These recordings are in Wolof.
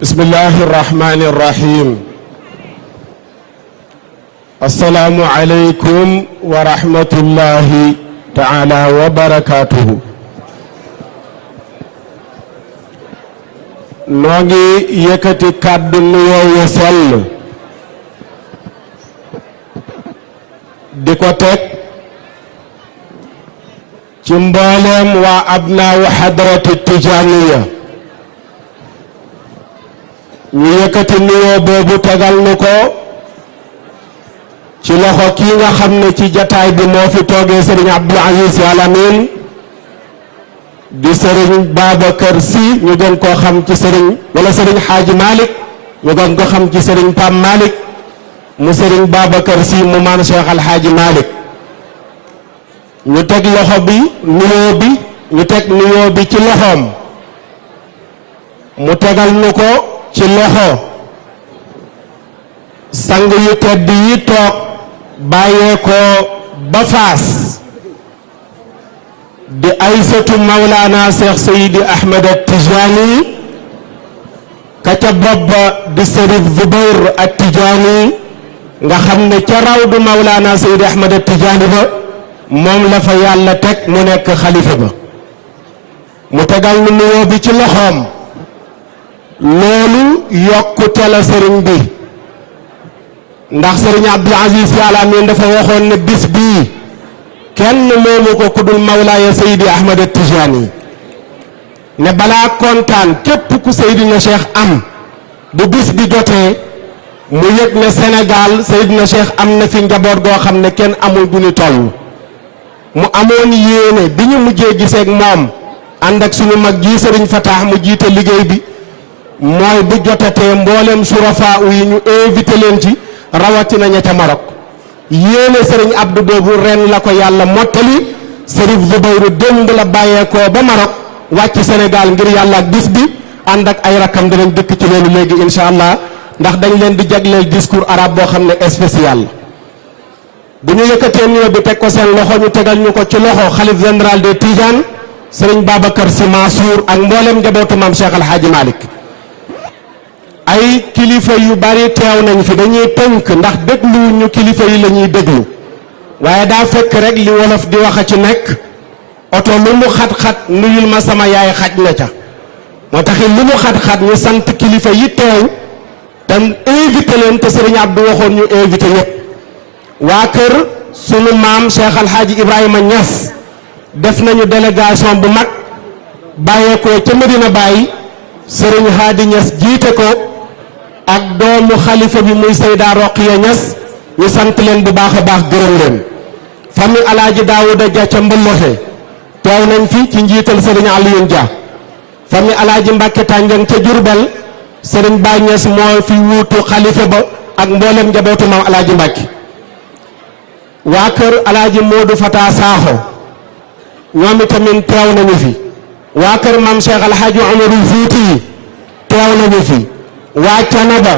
bismillahi irrahmani irrahim assalaamu aleykum wa rahmatullahi taala wa barakatuhu noo ngi yëkkati kàddu nuyoo yu sell di ko teg ci mbooleem waa abnaawu xadrati tijaaniya ñu yëkkati nuyoo boobu tegal nu ko ci loxo kii nga xam ne ci jataay bi moo fi toogee sëriñ Abdul Aziz Sy Al Amine di sëriñ Babacar Sy ñu gën koo xam ci sëriñ wala sëriñ Xaaji Malick ñu gën ko xam ci sëriñ Pam Malick mu sëriñ Babacar Sy mu maam Cheikh Al Xaaji Malick ñu teg loxo bi nuyoo bi ñu teg nuyoo bi ci loxoom mu tegal nu ko ci loxo sang yu tedd yi toog bàyyee ko ba Faas di ay sëtu Mawlaana Cheikh Seydi Ahmed At-Tijaani ka ca bopp ba di Sërif Zubayr At-Tijaani nga xam ne ca rawdu Mawlaana Seydi Ahmed At-Tijaani ba moom la fa yàlla teg mu nekk xalifa ba mu tegal nu nuyoo bi ci loxoom loolu yokkute la sëriñ bi ndax sëriñ Abdul Aziz Sy Al Amine dafa waxoon ne bis bii kenn moomu ko ku dul Mawlaaya Seydi Ahmed At-Tijaani ne balaa kontaan képp ku Seydina Cheikh am bu bis bi jotee mu yëg ne Sénégal Seydina Cheikh am na fi njaboot goo xam ne kenn amul du ñu toll mu amoon yéene bi ñu mujjee gisee ak moom ànd ak suñu mag ji sëriñ Fatah mu jiite liggéey bi mooy bu jotatee mboolem surafaa yi ñu invité leen ci rawatina ña ca Maroc yéene sëriñ Abdou boobu ren la ko yàlla mottali Sërif Zubayru démb la bàyyeekoo ba Maroc wàcc Sénégal ngir yàlla ak bis bi ànd ak ay rakkam dinañ dëkk ci loolu léegi incha allah ndax dañ leen di jagleel discours arabe boo xam ne spécial bu ñu yëkkatee nuyoo bi teg ko seen loxo ñu tegal ñu ko ci loxo xalif général des Tidianes sëriñ Babacar Sy Mansour ak mboolem njabootu maam Cheikh Al Hadji Malick ay kilifa yu bari teew nañ fi dañuy tënk ndax dégluwuñu kilifa yi la ñuy déglu waaye daa fekk rek li wolof di wax a ci nekk oto lu mu xat-xat nuyul ma sama yaay xaj na ca moo taxit lu mu xat-xat ñu sant kilifa yi teew te invité leen te sëriñ Abdou waxoon ñu invité ñëpp waa kër sunu maam Cheikh Al Hadji Ibrahima Niass def nañu délégation bu mag bàyyeekoo ca Medina Baye sëriñ Hadi Niass jiite ko ak doomu xalifa bi muy Seyda Roqiya Niass ñu sant leen bu baax a baax gërëm leen famille Alaaji Daawuda Dia ca Mbëlloxe teew nañ fi ci njiital sëriñ Alioune Dia famille Alaaji Mbàkke Tànjang ca Jurbel sëriñ Baye Niass moo fi wuutu xalifa ba ak mboolem njabootu maam Alaaji Mbàkke waa kër Alaaji Moodu Fata Saaxo ñoom itamit teew nañu fi waa kër maam Cheikh Al Hadji Omarul Fuuti teew nañu fi waa Canaba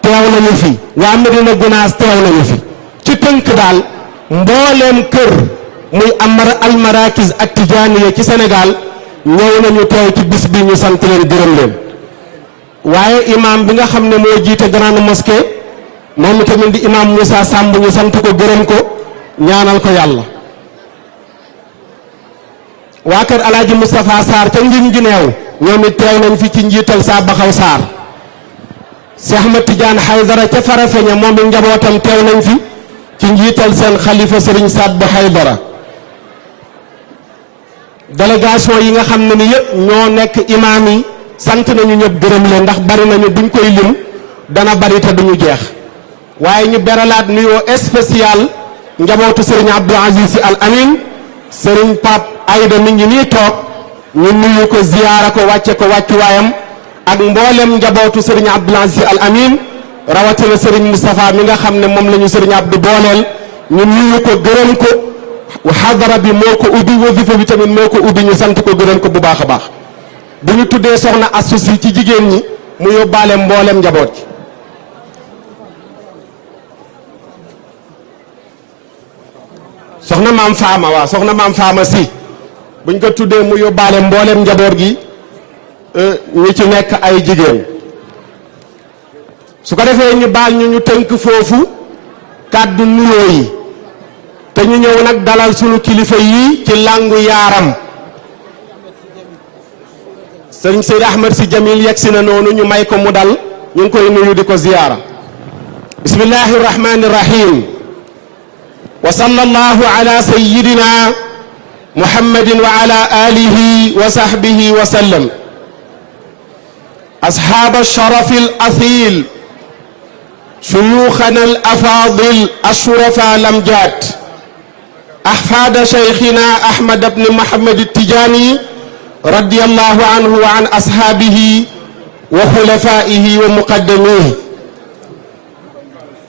teew nañu fi waa Medina Gunaas teew nañu fi ci tënk daal mbooleem kër muy almarakis At-Tijaaniya ci Sénégal ñëw nañu teew ci bis bi ñu sant leen gërëm leen waaye imam bi nga xam ne moo jiite grande mosquée moom itamit di imam Moussa Samb ñu sant ko gërëm ko ñaanal ko yàlla waa kër Alaaji Moustapha Sarr ca ngin gi neew ñoom it teew nañ fi ci njiital saa baxaw Sarr Cheikh Ahmed Tidiane Haydara ca Farafeña moom it njabootam teew nañ fi ci njiital seen xalifa Serigne Saad bu Haydara délégation yi nga xam ne ni yëpp ñoo nekk imaam yi sant nañu ñëpp gërëm leen ndax bari nañu duñ koy lim dana bari te duñu jeex waaye ñu beralaat nuyoo spécial njabootu Serigne Abdou Aziz Sy Al Amine Serigne Pape Aïda mi ngi nii toog ñu nuyu ko ziyaara ko wàcce ko wàccuwaayam ak mboolem njabootu Serigne Abdou Aziz Sy Al Amine rawatina Serigne Moustapha mi nga xam ne moom la ñu Serigne Abdou booleel ñu nuyu ko gërëm ko xadara bi moo ko ubbi wasifa bi tamit moo ko ubbi ñu sant ko gërëm ko bu baax a baax bu ñu tuddee soxna associé ci jigéen ñi mu yóbbaale mboolem njaboot ci soxna maam Faama waaw soxna maam Faama si buñ ko tuddee mu yóbbaale mboolem njaboot gi ñi ci nekk ay jigéen su ko defee ñu baal ñu tënk foofu kàddu nuyoo yi te ñu ñëw nag dalal sunu kilifa yi ci làngu yaaram sëriñ Seydi Ahmed Sy Jamil yegsi na noonu ñu may ko mu dal ñu ngi koy nuyu di ko ziyaara bismillahi rahmani rahim wa sallallahu ala sayyidina muhammadin wa ala alihi wa sahbihi wa sallam ashab alsharaf alathil شيوخنا الأفاضل الشرفاء الأمجاد أحفاد شيخنا أحمد بن محمد التجاني رضي الله عنه وعن أصحابه وخلفائه ومقدميه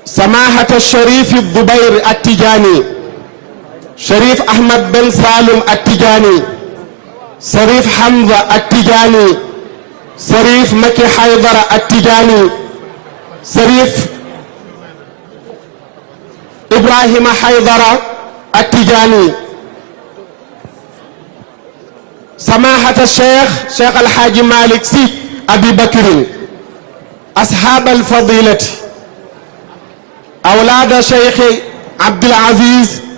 سماحة الشريف الضبير التجاني شريف أحمد بن سالم التجاني شريف حمزة التجاني شريف مكي حيدر التجاني شريف إبراهيم حيدر التجاني سماحة الشيخ شيخ الحاج مالك سي أبي بكر أصحاب الفضيلة أولاد شيخ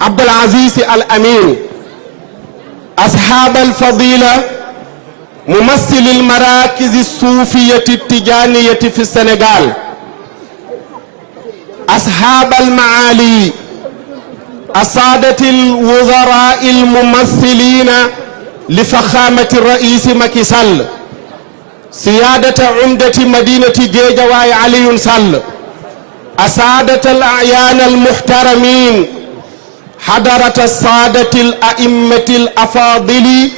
عبد العزيز الأمين أصحاب الفضيلة ممثل المراكز الصوفية التجانية في السنغال أصحاب المعالي السادة الوزراء الممثلين لفخامة الرئيس مكي سال سيادة عمدة مدينة جيجواي علي سال السادة الأعيان المحترمين حضرة السادة الأئمة الأفاضل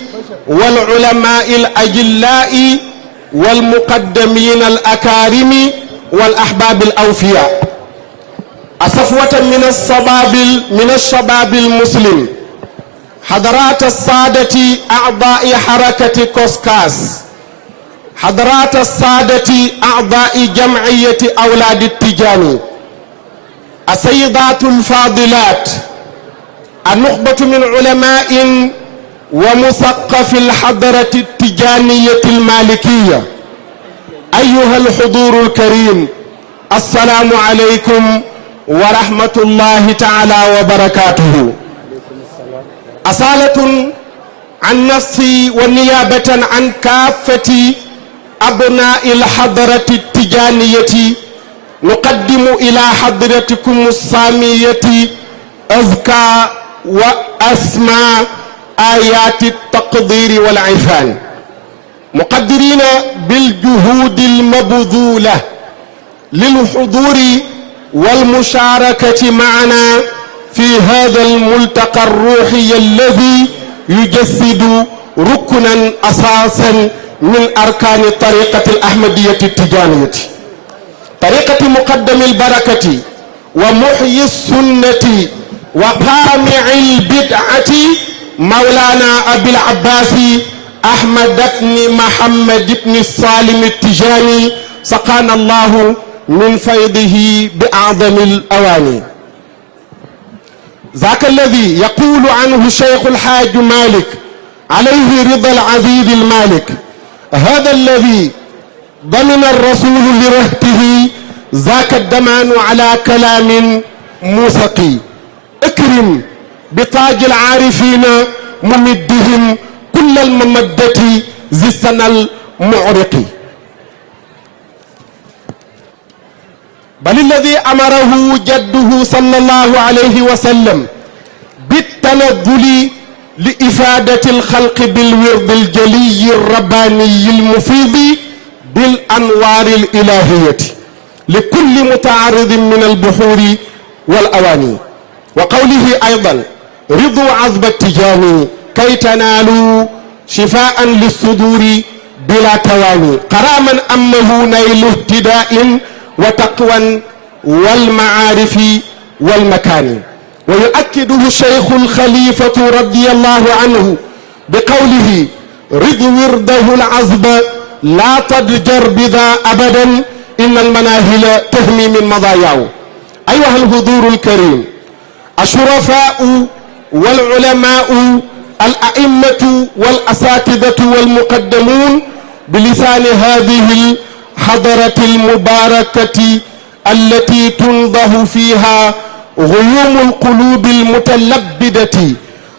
والعلماء الأجلاء والمقدمين الأكارم والأحباب الأوفياء أصفوة من الشباب المسلم حضرات السادة أعضاء حركة كوسكاس حضرات السادة أعضاء جمعية أولاد التجاني السيدات الفاضلات النخبة من علماء ومثقف الحضرة التجانية المالكية أيها الحضور الكريم السلام عليكم ورحمة الله تعالى وبركاته أصالة عن نفسي ونيابة عن كافة أبناء الحضرة التجانية نقدم إلى حضرتكم السامية أزكى وأسمى آيات التقدير والعرفان مقدرين بالجهود المبذولة للحضور والمشاركة معنا في هذا الملتقى الروحي الذي يجسد ركنا أساسا من أركان الطريقة الأحمدية التجانية طريقة مقدم البركة ومحيي السنة وقامع البدعة مولانا أبي العباس أحمد بن محمد بن السالم التجاني سقانا الله من فيضه بأعظم الأواني ذاك الذي يقول عنه الشيخ الحاج مالك عليه رضا العزيز المالك هذا الذي ضمن الرسول لرهته ذاك الدمان على كلام موسقي اكرم بتاج العارفين ممدهم كل الممدة ذي السنة المعرق بل الذي أمره جده صلى الله عليه وسلم بالتنزل لإفادة الخلق بالورد الجلي الرباني المفيض بالأنوار الإلهية لكل متعرض من البحور والأواني وقوله أيضا رضوا عذب التجاني كي تنالوا شفاء للصدور بلا تواني قراما أمه نيل اهتداء وتقوى والمعارف والمكان ويؤكده الشيخ الخليفة رضي الله عنه بقوله رض ورده العذب لا تضجر بذا أبدا إن المناهل تهمي من مضاياه أيها الحضور الكريم الشرفاء والعلماء الأئمة والأساتذة والمقدمون بلسان هذه حضرة المباركة التي تنضح فيها غيوم القلوب المتلبدة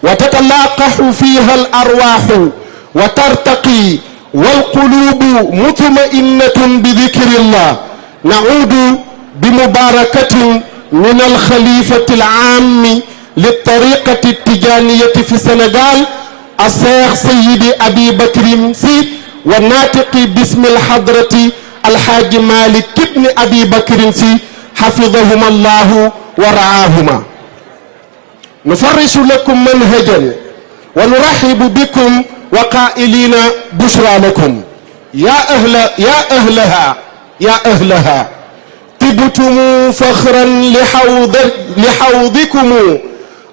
وتتلاقح فيها الأرواح وترتقي والقلوب مطمئنة بذكر الله. نعود بمباركة من الخليفة العام للطريقة التجانية في السنغال الشيخ سيدي أبي بكر سي والناطق باسم الحضرة الحاج مالك بن أبي بكر سي حفظهما الله ورعاهما. نفرش لكم منهجا ونرحب بكم وقائلين بشرى لكم. يا أهلها طبتم فخرا لحوضكم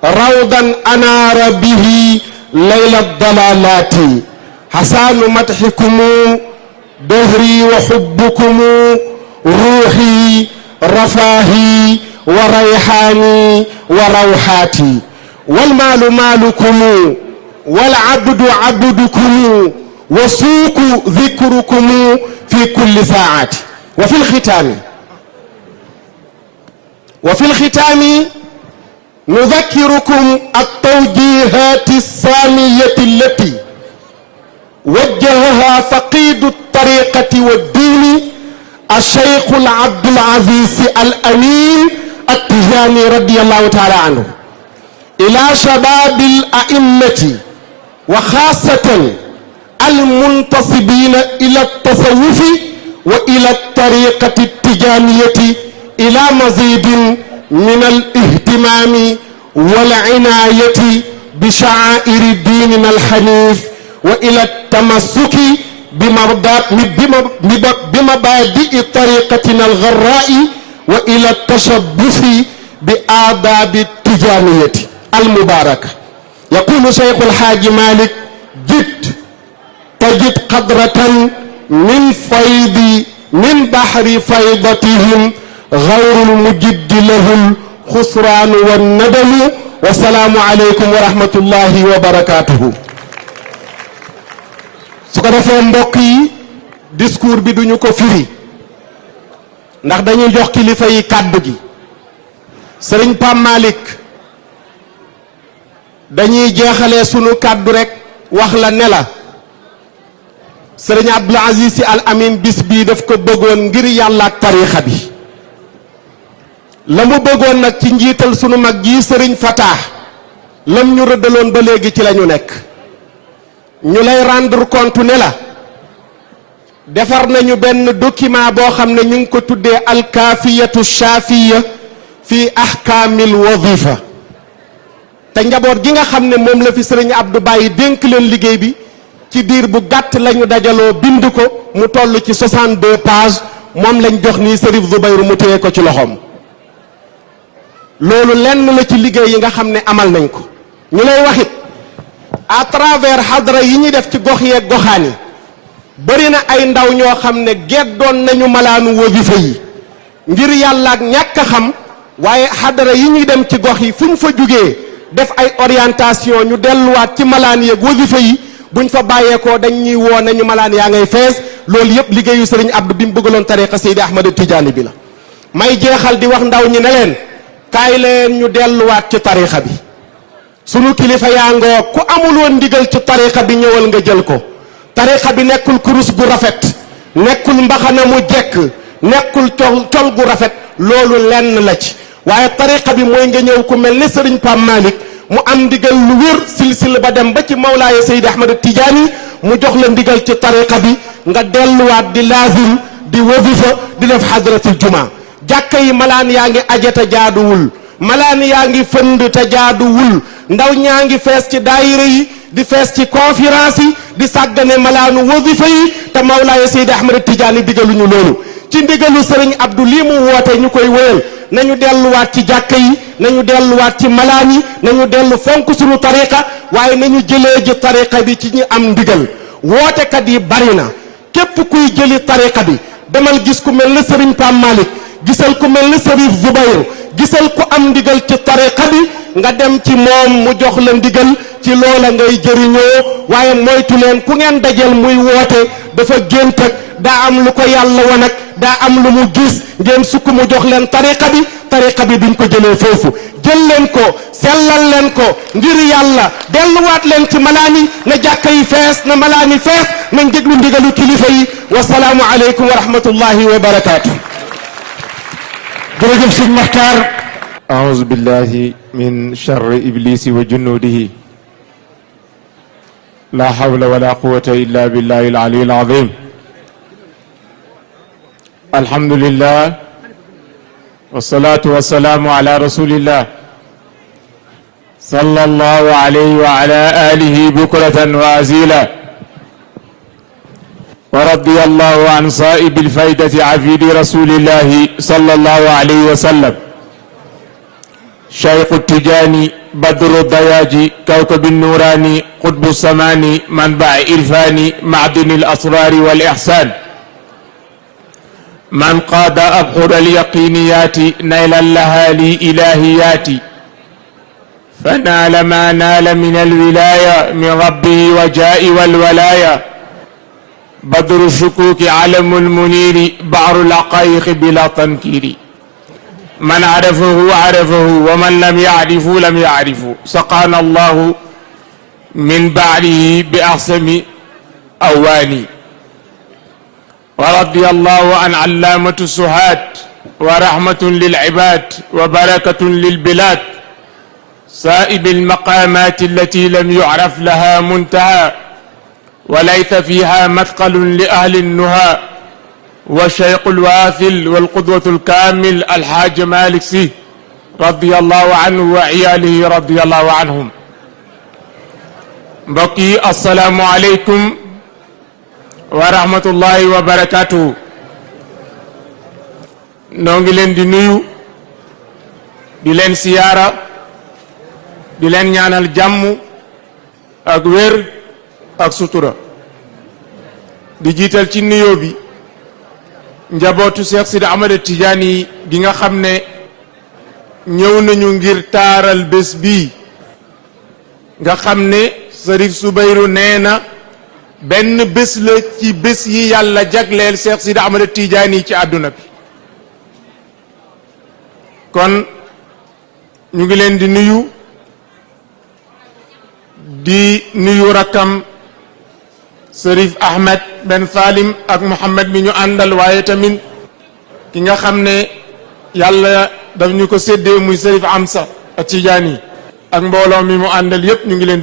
روضا أنار به ليل الضلالات. حسان مدحكم دهري وحبكم روحي رفاهي وريحاني وروحاتي. والمال مالكم والعبد عبدكم وسوق ذكركم في كل ساعة. وفي الختام نذكركم التوجيهات السامية التي وجهها فقيد الطريقة والدين الشيخ العبد العزيز الأمين التجاني رضي الله تعالى عنه إلى شباب الأئمة وخاصة المنتصبين إلى التصوف وإلى الطريقة التجانية إلى مزيد من الاهتمام والعناية بشعائر ديننا الحنيف وإلى التمسك بمبادئ طريقتنا الغراء وإلى التشبث بآداب التجانية المباركة. يقول شيخ الحاج مالك تجد قدرة من بحر فيضتهم غير المجد له الخسران والندم. والسلام عليكم ورحمة الله وبركاته. su ko defee mbokk yi discours bi duñu ko firi ndax dañuy jox kilifa yi kàddu gi. sëriñ Pam Malick dañuy jeexalee sunu kàddu rek wax la ne la sëriñ Abdul Aziz Sy Al Amin bis bii daf ko bëggoon ngir yàlla ak tariixa bi. la mu bëggoon nag ci njiital sunu mag ji sëriñ Fatah lam ñu rëddaloon ba léegi ci lañu nekk. ñu lay rendre compte ne la defar nañu benn document boo xam ne ñu ngi ko tuddee alkaafiyatu shaafiya fi ahkaamil wazifa te njaboot gi nga xam ne moom la fi sëriñ Abdou Baye dénk leen liggéey bi ci diir bu gàtt lañu dajaloo bind ko mu toll ci 62 pages moom lañ jox nii Sërif Zubayru mu téye ko ci loxoom. loolu lenn la ci liggéey yi nga xam ne amal nañ ko. ñu lay waxit à travers xadra yi ñuy def ci gox yeeg goxaan yi bëri na ay ndaw ñoo xam ne geddoon nañu malaanu wazifa yi ngir yàlla ak ñàkk a xam waaye xadra yi ñuy dem ci gox yi fu ñu fa jugee def ay orientation ñu delluwaat ci malaan yeeg wazifa yi buñ fa bàyyeekoo dañ ñuy woo nañu malaan yaa ngay fees. loolu yëpp liggéeyu sëriñ Abdou bi mu bëggaloon tariqa Seydi Ahmad Tijaani bi la. may jeexal di wax ndaw ñi ne leen kaay leen ñu delluwaat ci tariqa bi. sunu kilifa yaa ngoo ku amul woon ndigal ci tariqa bi ñëwal nga jël ko. tariqa bi nekkul kurus gu rafet nekkul mbaxana mu jekk nekkul col gu rafet loolu lenn la ci waaye tariqa bi mooy nga ñëw ku mel ni sëriñ Pam Malick mu am ndigal lu wér silsil ba dem ba ci Mawlaaya Seydi Ahmad Tijaani mu jox la ndigal ci tariqa bi nga delluwaat di laazim di wazifa di def hadratul juma. jàkka yi malaan yaa ngi aje te jaaduwul malaan yaa ngi fënd te jaaduwul ndaw ñaa ngi fees ci daayira yi di fees ci conférence yi di sàggane malaanu wazifa yi te Mawlaaya Seydi Ahmad Tijaani digaluñu loolu. ci ndigalu sëriñ Abdou lii mu woote ñu koy wéyal nañu delluwaat ci jàkka yi nañu delluwaat ci malaan yi nañu dellu fonk suñu tariqa waaye nañu jëlee ji tariqa bi ci ñi am ndigal. wootekat yi bari na képp kuy jëli tariqa bi demal gis ku mel ni sëriñ Pam Malick gisal ku mel ni Sërif Zubayru gisal ku am ndigal ci tariqa bi nga dem ci moom mu jox la ndigal ci loola ngay jëriñoo waaye moytu leen ku ngeen dajel muy woote dafa gént ak daa am lu ko yàlla wan ak daa am lu mu gis ngeen sukk mu jox leen tariqa bi duñ ko jëlee foofu jël leen ko sellal leen ko ngir yàlla delluwaat leen ci malaani na jàkka yi fees na malaani fees nañ déglu ndigalu kilifa yi wasalaamu aleykum wa rahmatullahi wa barakaatu. jërëjëf sëñ Maxtaar. aouzu billahi min charri iblisi wa junuudihi la hawla wala quwwata illa billahi al-ali al-azim. alhamdulillah wassalatu wassalamu ala rasulillah sallallahu alayhi wa ala alihi bukratan wa azila wa radiyallahu an sa'ibil faydati afidi rasulillahi sallallahu alayhi wa sallam shaykhu tijani badru dayaji kawkabi nurani qutbu samani manba'i irfani ma'dini al-asrari wal ihsan من قاد أبحر اليقينيات نيل اللهالي إلهيات فنال ما نال من الولاية من ربه وجاء والولاية بدر الشكوك علم المنير بعر العقائق بلا تنكير من عرفه عرفه ومن لم يعرفه لم يعرفه سقانا الله من بعده بأحسن أواني ورضي الله عن علامة السهاد ورحمة للعباد وبركة للبلاد سائب المقامات التي لم يعرف لها منتهى وليس فيها مثقل لأهل النهى والشيخ الواثل والقدوة الكامل الحاج مالك سي رضي الله عنه وعياله رضي الله عنهم. بقي السلام عليكم wa rahmatullahi wa barakatuhu. noo ngi leen di nuyu di leen siyaara di leen ñaanal jàmm ak wér ak sutura di jiital ci nuyoo bi njabootu Cheikh Sidi Ahmed Tidiane gi nga xam ne ñëw nañu ngir taaral bés bii nga xam ne Sërif Subayru nee na benn bés la ci bés yi yàlla jagleel Cheikh Sidi Ahmed Tidiane ci àdduna bi kon ñu ngi leen di nuyu rakkam Sërif Ahmed Ben Salim ak Mouhamed mi ñu àndal waaye tamit ki nga xam ne yàlla daf ñu ko séddee muy Sërif Amsa ak Tidiane ak mbooloo mi mu àndal yépp ñu ngi leen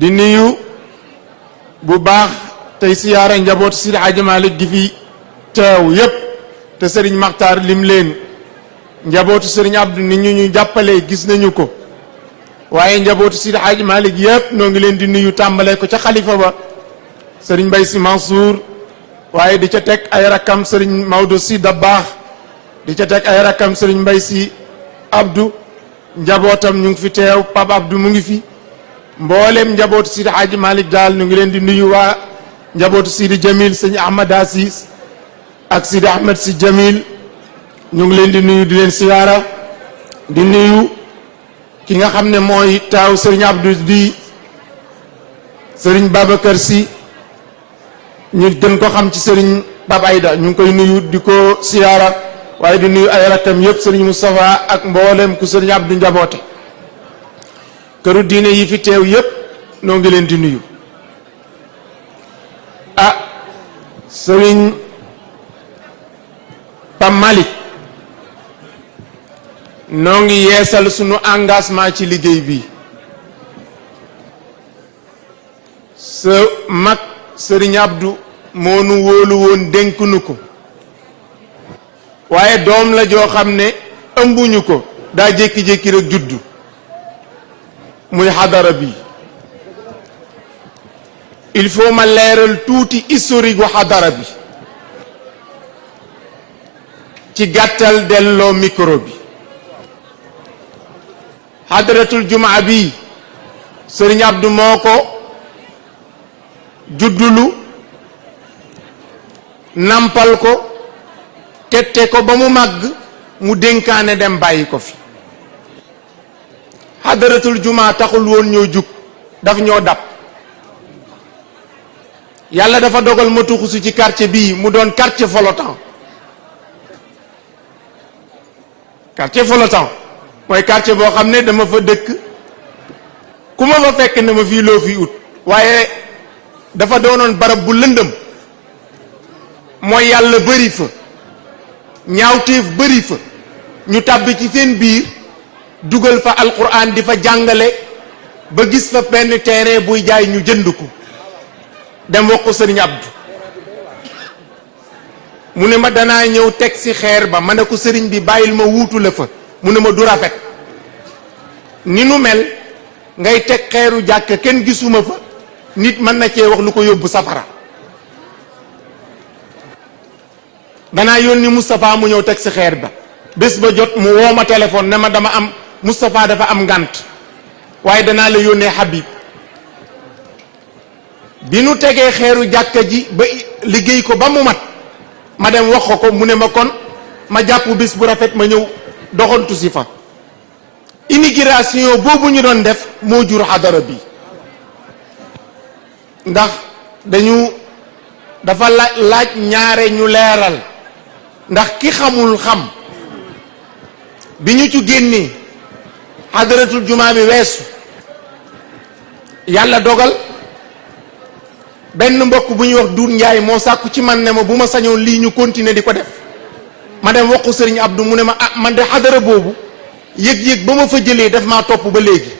di nuyu bu baax tey siyaara njaboot Sidi Hadji Malick gi fi teew yépp te Serigne Makhtar lim leen njabootu Serigne Abdou ni ñu jàppalee gis nañu ko waaye njabootu Sidi Hadji Malick yépp noo ngi leen di nuyu tàmbalee ko ca xalifa ba Serigne Mbaye Sy Mansour waaye di ca teg ay rakkam Serigne Maodo Sy Dabakh di ca teg ay rakkam Serigne Mbaye Sy Abdou njabootam ñu ngi fi teew Pape Abdou mu ngi fi mboolem njabootu Sidi Hadji Malick daal ñu ngi leen di nuyu waa njabootu Sidi Jamil sëñ Ahmad Assis ak Sidi Ahmed Sy Jamil ñu ngi leen di nuyu di leen siyaara di nuyu ki nga xam ne mooy taaw Serigne Abdou di Serigne Babacar Sy ñu gën ko xam ci Serigne Bab Aïda ñu ngi koy nuyu di ko siyaara waaye di nuyu ay rakkam yëpp Serigne Moustapha ak mboolem ku Serigne Abdou njaboote këru diine yi fi teew yépp noo ngi leen di nuyu Serigne Pam Malick noo ngi yeesal sunu engagement ci liggéey bi sa mag Serigne Abdou moo nu wóolu woon dénk nu ko waaye doom la joo xam ne ëmbuñu ko daa jékki-jékki rek juddu muy xadara bi il faut ma leeral tuuti historique gu xadara bi ci gàttal delloo micro bi xadaratul jumaa bi Sëriñ Abdou moo ko juddulu nampal ko tette ko ba mu màgg mu dénkaane dem bàyyi ko fi xadaratul jumaa taxul woon ñoo jug daf ñoo dab yàlla dafa dogal ma tuxusu ci quartier bii mu doon quartier flottant. quartier flottant mooy quartier boo xam ne dama fa dëkk ku ma fa fekk ne ma fii loo fi ut waaye dafa doonoon barab bu lëndëm mooy yàlla bëri fa ñaawteef bëri fa ñu tàbbi ci seen biir dugal fa alquran di fa jàngale ba gis fa benn terrain buy jaay ñu jënd ko dem wax ko sëriñ Abdou mu ne ma danaa ñëw teg ci xeer ba ma ne ko sëriñ bi bàyyil ma wuutu la fa mu ne ma du rafet ni nu mel ngay teg xeeru jàkk kenn gisuma fa nit mën na cee wax lu ko yóbbu safara danaa yónni Moustapha mu ñëw teg ci xeer ba bés ba jot mu woo ma téléphone ne ma dama am Moustapha dafa am ngànt waaye danaa la yónnee Habib bi nu tegee xeeru jàkka ji ba liggéey ko ba mu mat ma dem wax ko mu ne ma kon ma jàpp bis bu rafet ma ñëw doxantu si fa immigration boobu ñu doon def moo jur xadara bi ndax dafa laaj ñaare ñu leeral ndax ki xamul xam bi ñu ci génnee xadaratul jumaa bi weesu yàlla dogal benn mbokk bu ñuy wax Duut Njaay moo sàkku ci man ne ma bu ma sañoon lii ñu continuer di ko def ma dem wax ko sëriñ Abdou mu ne ma man de xadara boobu yëg-yëg ba ma fa jëlee def maa topp ba léegi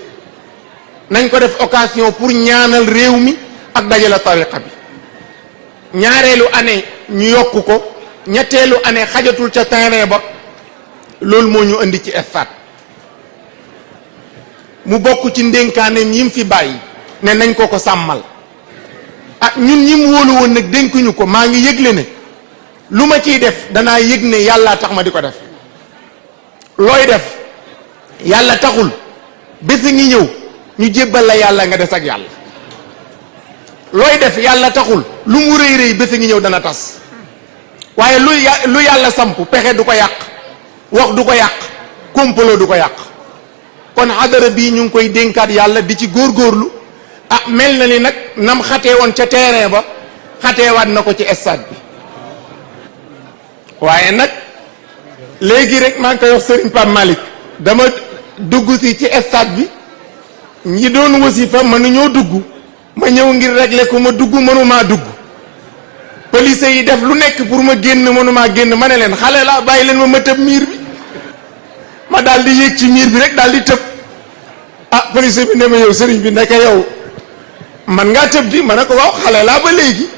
nañ ko def occasion pour ñaanal réew mi ak dajale tariqa bi ñaareelu année ñu yokk ko ñetteelu année xajatul ca terrain ba loolu moo ñu indi ci stade mu bokk ci ndénkaaneem yi mu fi bàyyi ne nañ ko sàmmal ñun ñi mu wóolu woon nag dénkuñu ko maa ngi yëgle ne lu ma ciy def danaa yëg ne yàllaa tax ma di ko def looy def yàlla taxul bés ngi ñëw ñu jébbal la yàlla nga des ak yàlla looy def yàlla taxul lu mu rëy rëy bés ngi ñëw dana tas waaye lu yàlla samp pexe du ko yàq wax du ko yàq complot du ko yàq kon xadara bii ñu ngi koy dénkaat yàlla di ci góorgóorlu mel na ni nag nam xatee woon ca terrain ba xateewaat na ko ci stade bi waaye nag léegi rek maa ngi koy wax Serigne Pape Malick dama dugg si ci stade bi ñi doon wasifa mënuñoo dugg ma ñëw ngir régler ko ma dugg mënumaa dugg police yi def lu nekk pour ma génn mënumaa génn ma ne leen xale la bàyyi leen ma tëb miir bi ma daal di yéeg ci miir bi rek daal di tëb police bi ne ma yow Serigne bi nekk yow man ngaa tëb di ma ne ko waaw xale laa ba léegi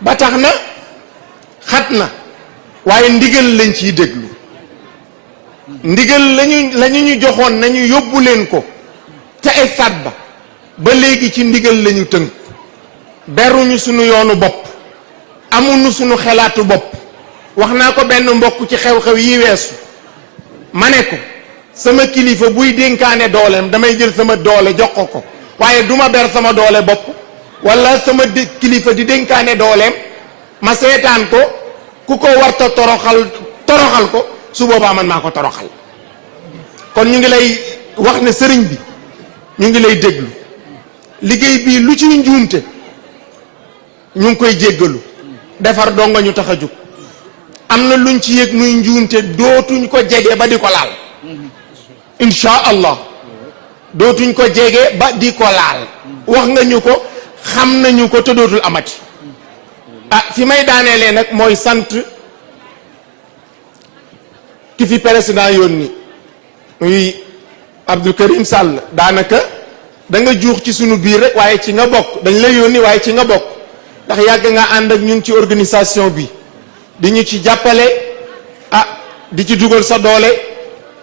ba tax na xat na waaye ndigal lañ ciy déglu ndigal lañu ñu joxoon nañu yóbbu leen ko ca stade ba léegi ci ndigal lañu tënk beruñu sunu yoonu bopp amuñu sunu xelaatu bopp wax naa ko benn mbokk ci xew-xew yi weesu ma ne ko sama kilifa buy dénkaane dooleem damay jël sama doole jox ko waaye duma ber sama doole bopp wala sama kilifa di dénkaane dooleem ma seetaan ko ku ko warta toroxal ko su boobaa man maa ko toroxal kon ñu ngi lay wax ne sëriñ bi ñu ngi lay déglu liggéey bii lu ci njuumte ñu ngi koy jéggalu defar donga ñu tax a jóg am na luñ ci yëg muy njuumte dootuñ ko jege ba di ko laal insha allah dootuñ ko jege ba di ko laal wax nga ñu ko xam nañu ko te dootul amati fi may daaneelee nag mooy sant ki fi président yónni muy Abdou Karim Sall daanaka da nga juux ci sunu biir rek waaye ci nga bokk dañ la yónni waaye ci nga bokk ndax yàgg nga ànd ak ñun ci organisation bi di ñu ci jàppale di ci dugal sa doole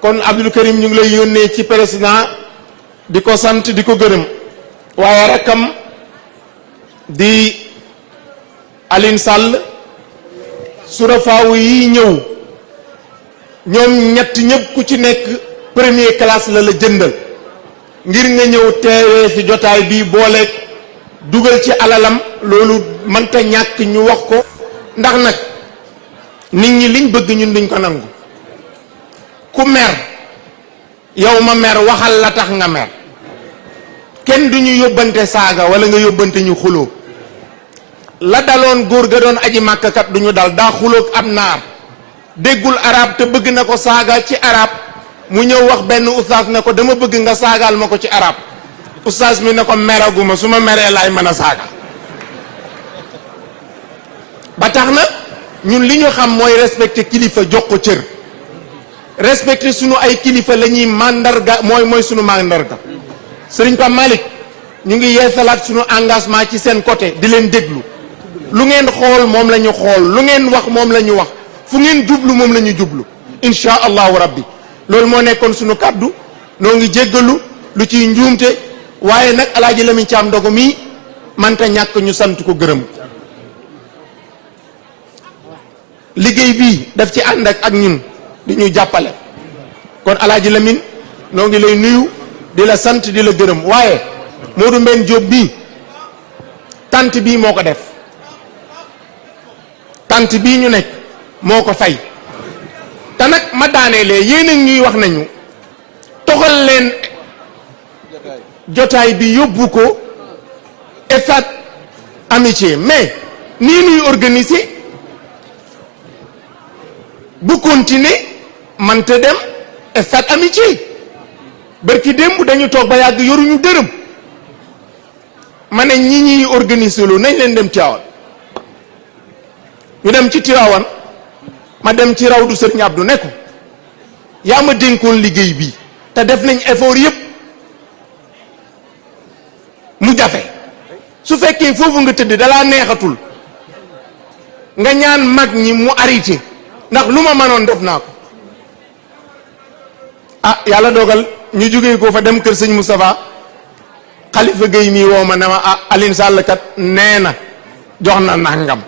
kon Abdou Karim ñu ngi lay yónnee ci président di ko sant di ko gërëm waaye rakkam di Aline Sall surafaawu yi ñëw ñoom ñett ñëpp ku ci nekk première classe la jëndal ngir nga ñëw teewee fi jotaay bi boole dugal ci alalam loolu mënta ñàkk ñu wax ko ndax nag nit ñi liñ bëgg ñun duñ ko nangu ku mer yow ma mer waxal la tax nga mer kenn duñu yóbbante saaga wala nga yóbbante ñu xuloo la daloon góor ga doon aji màkkakat du ñu dal. daa xuloog ab naar déggul arab te bëgg na ko saaga ci arab mu ñëw wax benn ustaas ne ko dama bëgg nga saagaal ma ko ci arab ustaas mi ne ko meraguma su ma meree laay mën a saaga. ba tax na ñun li ñu xam mooy respecté kilifa jox ko cër respecté sunu ay kilifa la ñuy mandarga mooy sunu mandarga. Sëriñ Pape Malick ñu ngi yeesalaat sunu engagement ci seen côté di leen déglu lu ngeen xool moom la ñu xool lu ngeen wax moom la ñu wax fu ngeen jublu moom la ñu jublu insha allahu rabbi. loolu moo nekkoon sunu kaddu noo ngi jéggalu lu ciy njuumte waaye nag alaaji Lamine Thiam Ndogo mii manta ñàkk ñu sant ko gërëm. liggéey bii daf ci ànd ak ñun di ñu jàppale kon alaaji Lamine noo ngi lay nuyu di la sant di la gërëm waaye Modou Mbène Diop bii tant bii moo ko def tant bii ñu nekk moo ko fay te nag ma daaneelee yéen a ñuy wax nañu toxal leen jotaay bi yóbbu ko stade Amitié mais nii nuy organiser bu continuer mante dem stade Amitié barki démb dañu toog ba yàgg yoruñu dërëm ma ne ñi ñuy organiser lu nañ leen dem Tiwaawan ñu dem ci Tiwaawan ma dem ci rawdu Sëriñ Abdou ne ko yaa ma dénkoon liggéey bi te def nañ effort yëpp mu jafe su fekkee foofu nga tëdd dalaa neexatul nga ñaan mag ñi mu arrêté ndax lu ma mënoon def naa ko ah yàlla dogal ñu jógee ko fa dem kër sëñ Moustapha Khalifa Gueye mii woo ma ne ma ah Alioune Sall kat nee na jox na nangam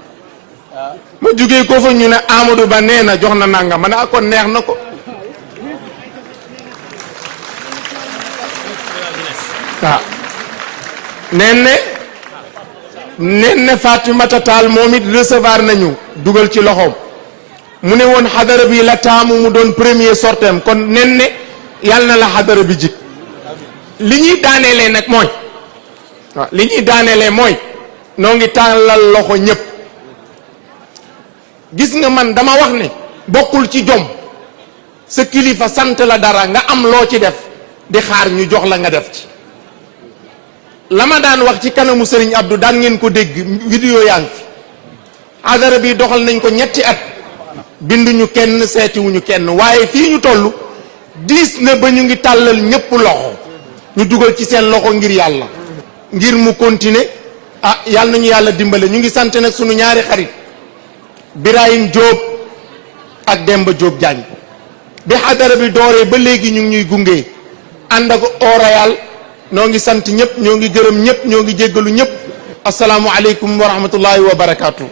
ma jógee ko fa ñu ne Amadou Ba nee na jox na nangam ma ne ah kon neex na ko waaw nen ne Fatimata Tall moom it recevoir nañu dugal ci loxoom mu ne woon xadara bi la taamu mu doon premier sortem kon nen ne yàlla na la xadara bi jik li ñuy daaneelee nag mooy waaw li ñuy daaneelee mooy noo ngi tàllal loxo ñëpp gis nga man dama wax ne bokkul ci jom sa kilifa sant la dara nga am loo ci def di xaar ñu jox la nga def ci la ma daan wax ci kanamu Serigne Abdou daan ngeen ko dégg vidéo yaa ngi fi xadara bi doxal nañ ko ñetti at binduñu kenn seetiwuñu kenn waaye fii ñu toll diis na ba ñu ngi tàllal ñëpp loxo ñu dugal ci seen loxo ngir yàlla ngir mu continuer ah yàlla nañu yàlla dimbale ñu ngi sant nag sunu ñaari xarit Birahim Diop ak Demba Diop Diagne bi xadara bi dooree ba léegi ñu ngi ñuy gunge ànd ak Royal noo ngi sant ñëpp ñoo ngi gërëm ñëpp ñoo ngi jéggalu ñëpp asalaamualeykum wa rahmatullahi wa barakaatu.